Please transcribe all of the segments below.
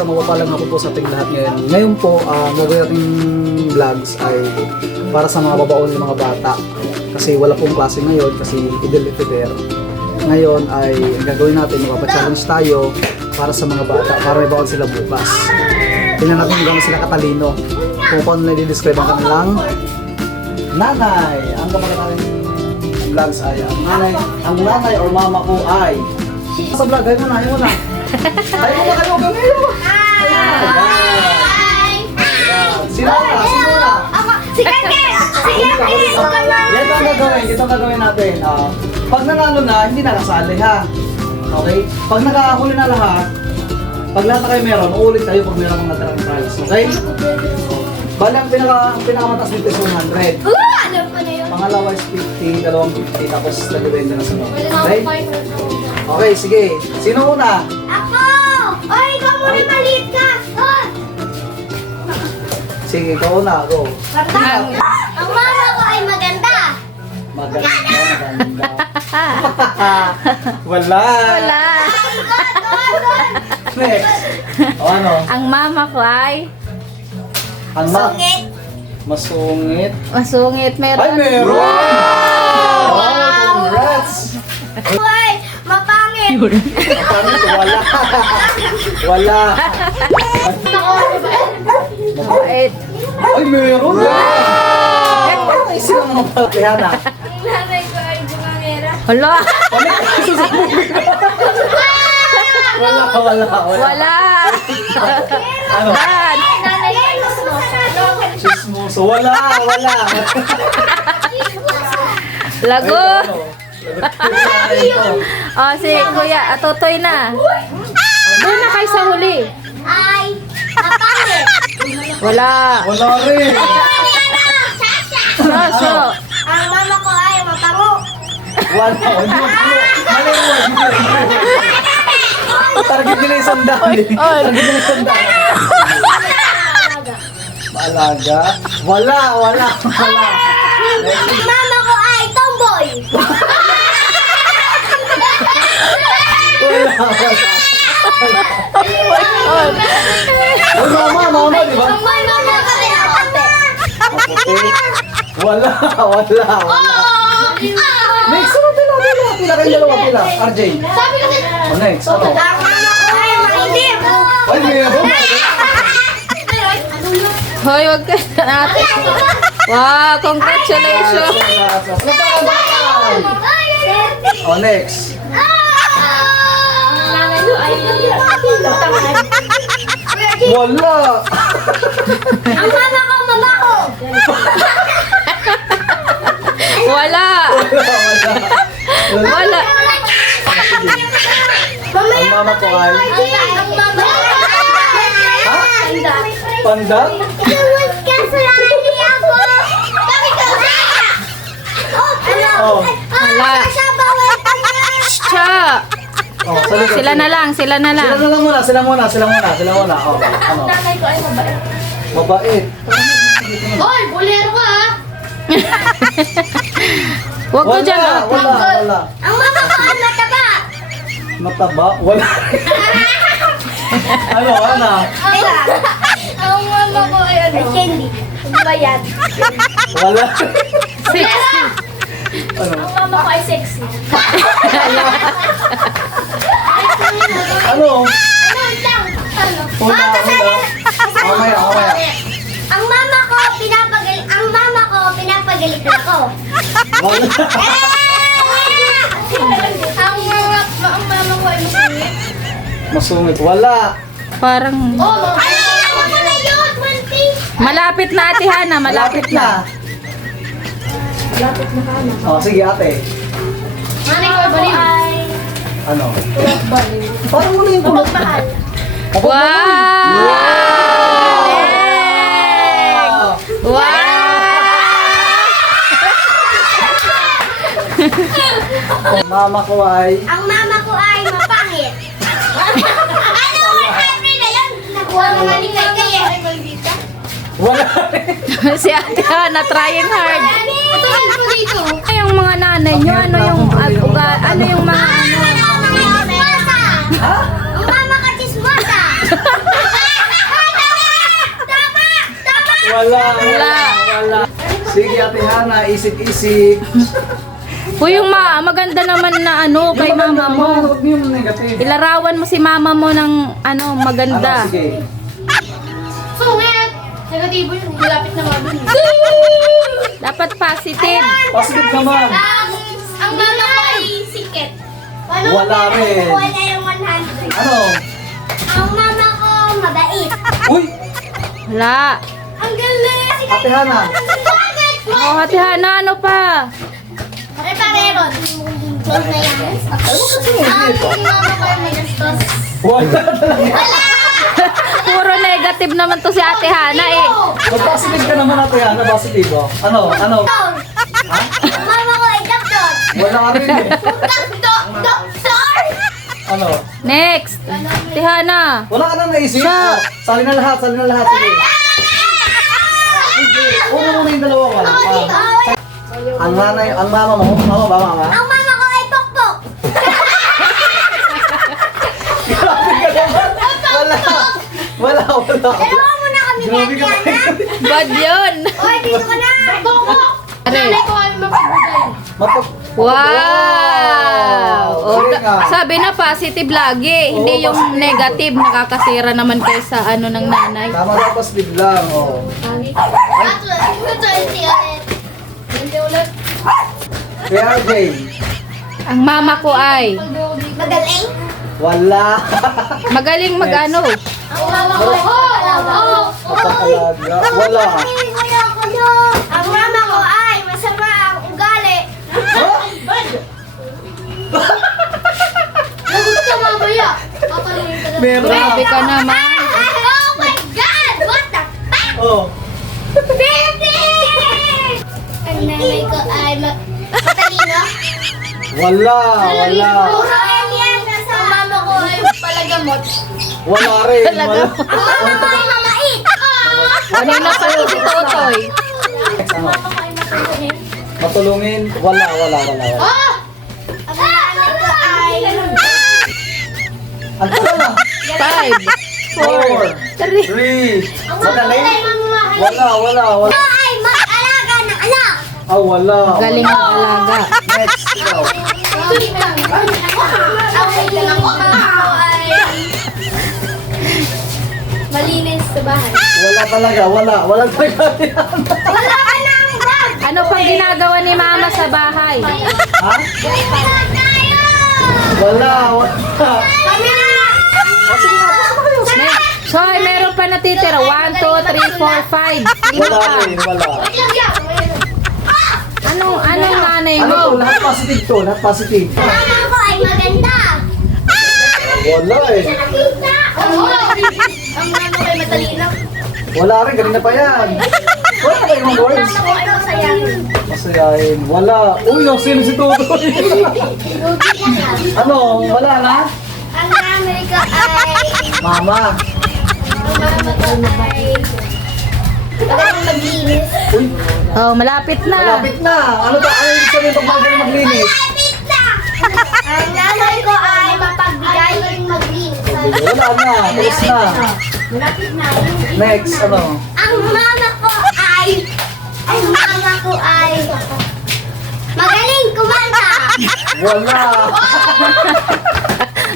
isang mapapalang ako po sa ating lahat ngayon. Ngayon po, gagawin nating vlogs ay para sa mga babaon ng mga bata. Kasi wala pong klase ngayon kasi idel-iter. Ngayon ay ang gagawin natin, magpapa-challenge tayo para sa mga bata, para may baon sila bukas. Tingnan natin kung gano'n sila katalino. Kung paano na i-describe ang kanilang nanay. Ang kapag natin vlogs ay ang nanay or mama ko ay sa vlog, ayaw mo na. Ayaw mo na kayo, gamiyo. Sino na? Si Keke! Ito ang gagawin natin. Pag nanalo na, hindi na kasali ha. Okay? Pag nakahuli na lahat, pag lahat na kayo meron, uulit kayo pag meron mga natirang prize. Okay? Bali, ang pinakamataas dito is 100. Alam ko na yun. Pangalawa is 50, dalawang 50, tapos nag-20 na sa mga. Okay? Okay, sige. Sino una? Ako! Oy, ikaw mo rin maliit ka! Sige, ikaw una. Go. Ang mama ko ay maganda. Maganda. Wala. Wala. Next. O ano? Ang mama ko ay Ang Sungit. masungit. masungit. Ay, Meron. meron! Wow! Congrats! Ay, mapangit. Wala. Wala. Mabait. Ay, meron! Ay, sino mga palakihana? Ang nanay ko ay bungangera. Hala. Wala. Wala. Ano? Dan. Nanay ko ay musmosa. Chismoso. Wala. Lago. Ay, ano? Oh, si Kuya. Atotoy na. Doon na kayo sa huli. Ay, mapangit. Wala. Wala rin. So. Ang mama ko ay mapango. Wala. Mali mo. Target nila yung sandali. Target nila yung sandali. Malaga. Wala. Ang mama ko ay tomboy. Wala. Mama, di ba? Ang mama ko ay ate. Maputi. Wala. Next, pila kayong dalawa, pila. RJ. Sabi ko Oh, next, ano? ang mama ko ay mainim. Ay, meron. Hoy, wag ka na ate. Wow, congratulations. Oh, next. Wala. Ang mama ko, mama ko. Wala. Wala. Ang mama ko ay... Ang mama ko. Ha? Pandak? Kasulali ako. Oh. Wala. Siya bawal tingnan. Siya. Oh, sabi ko, Sila na lang. Sila na lang muna. Oh, ano? Nanay ko ay mabait. Mabait. Hoy, bulero ka ha. Wag ko dyan. Wala. Ang mama ko ay mataba. Mataba? Wala. Ano? Ang mama ko ay ano? Candy. Bayad. Wala. Sexy. Ano? Ang mama ko ay sexy. Ano? Ano? Una. Mamaya. Ang mama ko pinapagalit ako. Wala. Ang mama ko ay masungit. Masungit. Wala. Parang Oh, ano na yun? 20. malapit na ate Hana. Malapit na. Lapit na ka na. Oh, sige ate. Nanay ko ay Ano? baliw. Parang muna yung kulot. Mahal. Wow! Wow! Mama ko ay... Ang mama ko ay mapangit. Ano? Sabi na yan. Nakuha mo nga ni Kay ay maldita. Wala. Si ate Hana trying hard. Ito ko dito. Ay, yung mga nanay nyo, ano yung ano yung mga ano? Ang mama ka chismosa. Ha? Ang mama ka chismosa. Wala. Wala. Sige, Ate Hana, isip-isip. Uy, yung maganda naman na ano kay mama mo. Huwag niyo yung negative. Ilarawan mo si mama mo ng ano, maganda. Ano, sige. Sungit! Negatibo yun. Malapit na mga dun. Dapat positive. Positive naman. Ang mama ko ay siket. Wala rin. Wala yung 100. Ano? Ang mama ko mabait. Uy! Wala. Ang galing! Ate Hana. Bakit? Oh, Ate Hana, ano pa? Ay, pareron. Close na yan. Ang mama ko ay may gastos. Wala talaga. Puro negative naman to si Ate Hana eh. Mag-positive ka naman, Ate Hana. Positive, oh. Ano? Ang mama ko ay doktor. Wala rin eh. Doktor! Ano? Next. Ate Hana. Wala ka nang naisip? Siya. Oh, sali na lahat. Sige. Sige. Una muna yung dalawa ka. Ang mama mo. Mama ba, mama? Ang mama ko ay pokpok. Grabe ka naman. Wala. Dalawa muna kami Grabe ka Diana. Bad yun. Oy, dito ka na. Pokpok. Are. ko ay mapagbuday. Wow! O, Sige nga. sabi na positive lagi, hindi Oo, yung positive. negative nakakasira naman kayo sa ano ng nanay. Tama na, positive lang. Oh. Hindi ulit. Kaya, Jay. Ang mama ko ay Magaling? Wala. magaling mag-ano. Ang mama ko ay Kapakalaga. Wala. Ang mama ko ay masama ang ugali. Huh? Nagulat ka mamaya. Meron. Grabe ka naman. Oh my God! What the fuck? Oh. Baby! Ang nanay ko ay matalino. Wala. Ang mama ko ay palagamot. Wala rin. Talaga. Ang mama ko ay mamait. Kanina pa to si Totoy. Ang mama ko ay matulungin. Matulungin. Wala. Oh! Ang nanay ko ay... Ang tagal na. 5, 4, 3. 3. Magaling. Wala. Ay mag-alaga ng anak. Wala. Galing ang alaga. Next. Ikaw. Ang mama ko ay... malinis sa bahay. Wala talaga. Wala talaga. Wala ka ng bag! Ano pang ginagawa ni mama sa bahay? Ha? Wala tayo! Wala. Kami na! So, meron pa natitira. 1, 2, 3, 4, 5. Lima Wala pa. rin. Wala. Wait lang yan. Anong nanay Ano to? mo? Lahat positive to. Lahat positive. Mama ko ay maganda. Wala eh. Nakita! Oo! Ang mama ko ay matalino. Wala rin. Kanina pa yan. Wala pa yung mga words. Mama ko ay masayahin. Masayahin. Wala. Uy, yung sino si Toto? Ano? Wala na? Ang nanay ko ay... Mama. Ang mama ko ay... magaling maglinis. Uy, Oh, malapit na. malapit na. Ano ba? Ano yung sabihin pag magaling maglinis? Malapit na! Ang nanay ko ay mapagbigay maglinis. Wala na. Tapos na. Malapit na. Next, ano? Ang mama ko ay magaling kumanta. Wala.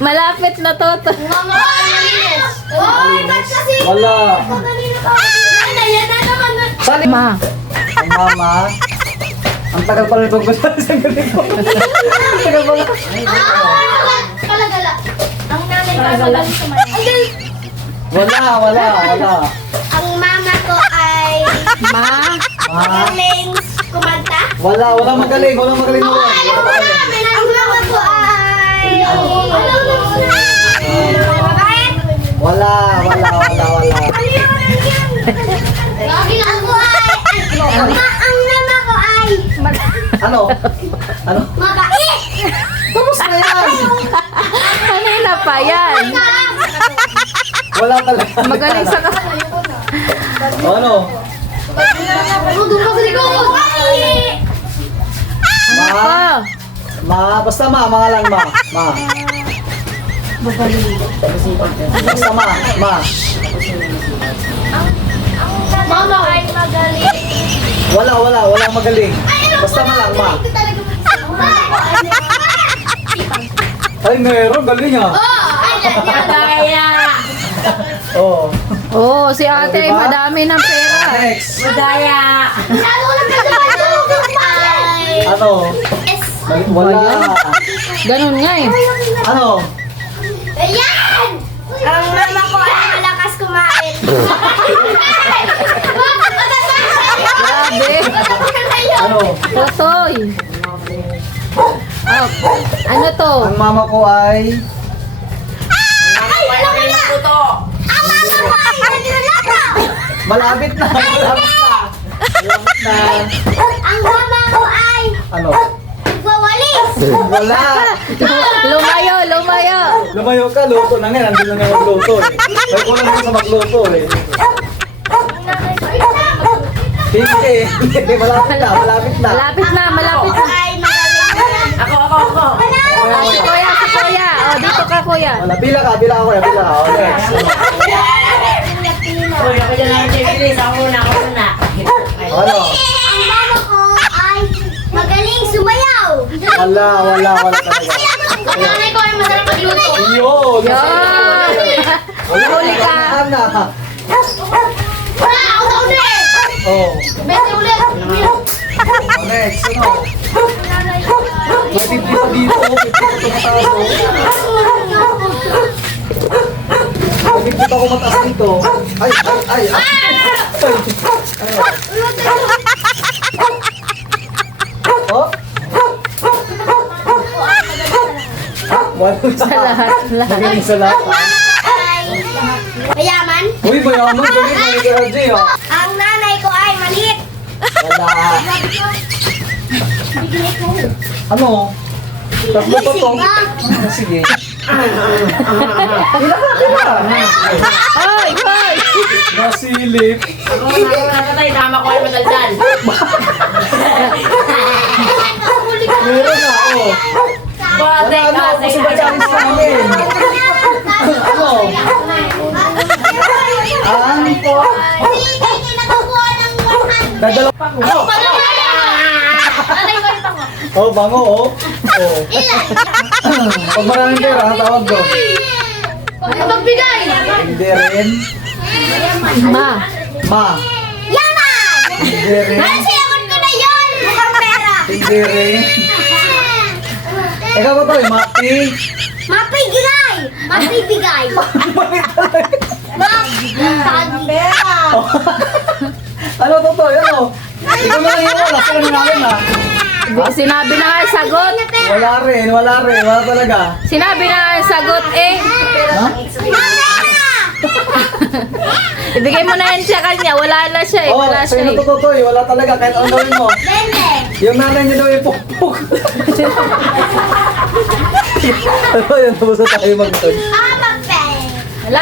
Malapit na Toto. Mama ko ay malinis. Oy, ba't kasi? Wala. Magaling ako. Ano, yan na naman. Sali. Ma. Ang mama. Ang tagal pala itong gusto sa galing ko. Ang tagal pala. Palagala. Ang nanay ko ay magaling kumanta. Ang galing. Wala. Ang mama ko ay Ma. magaling kumanta. Wala magaling mo. Alam mo na, ang mama ko ay... Alam mo na. Mabait. Wala. Ako ay... Ang mama ko ay... Ano? Mabait. Tapos na yan. Kanina pa yan. Wala talaga. Magaling sa kas... Ano? Oh. Basta mga lang ma. Basta ma. Ang Mama ay magaling. Walang magaling. Basta malangma. Ay, meron, galing ah. Madaya. Oo. Oh, si ate ay Diba? madami ng pera. Next. Madaya. Ano? Wala. Ganun nga eh. Ano? Ayan! Ang mama ko ay malakas kumain. Grabe. Ano? Totoy. Oh, ano to? Ang mama ko ay... Ay, alam mo na! Ang mama ko ay nagluluto! Malapit na. Malapit na. Malapit na. Ang mama ko ay Ano? nagwawalis! Wala. Lumayo, lumayo. Lumayo ka, luto na nga. Nandun na nga magluto eh. May kulang din sa magluto eh. Hindi. Malapit na. Malapit na. Malapit na, malapit na. Ay, magaling. Ako. Oh, si kuya, si kuya. Oh, dito ka kuya. Wala. Pila ka. Pila ka. Pila ka. O, next. Uy, ako dyan lang yung bilis. Ako muna. Ano? Ang mama ko ay magaling sumayaw! Wala talaga. Ang nanay ko ay masarap magluto. Yun. Yan. Huli ka. Ana. Wala! Ako na ulit! Oh. Bete ulit! Next. Ano? May 50 pa dito. 50 pa tumataas. Oh. May 50 pa kumataas dito. Ay. Oh? Wala Sa lahat. Magaling sa lahat. Ay mayaman. Uy, mayaman. Galing na ni RJ ah. Ang nanay ko ay maliit. Wala. Ano? Tatlo pa to. Sige. Hoy, hoy. Nasilip. Ako nakatay. Tama ko ay madaldal. Meron na, oh. Wala na, kasi ba challenge namin? Ano? Ang po. Dadala pa ko. Nanay ko rin ako. Oh, bango, oh. Oh. Ilan? Pag maraming pera, ang tawag doon. Huwag ka magbigay. Hindi rin. Ma. Ma. Yaman! Hindi rin. Ano sinagot ko na yun? Mukhang pera. Hindi rin. Ikaw ba to, Mati? Mapigay! Mapibigay! Pera! Ano to to? Ano? Ikaw na lang yung wala. Sila na namin ha. Sinabi na nga yung sagot. Wala rin. Wala talaga. Sinabi na nga yung sagot eh. Ha? Ibigay mo na yan siya kanya. Wala na siya eh. Oh, Wala siya sa'yo eh. na to to. Wala talaga kahit ano gawin mo. Bende! Yung nanay niyo daw yung pukpuk. Ano yan? Tapos na tayo mag-tun. Mapapay! Wala,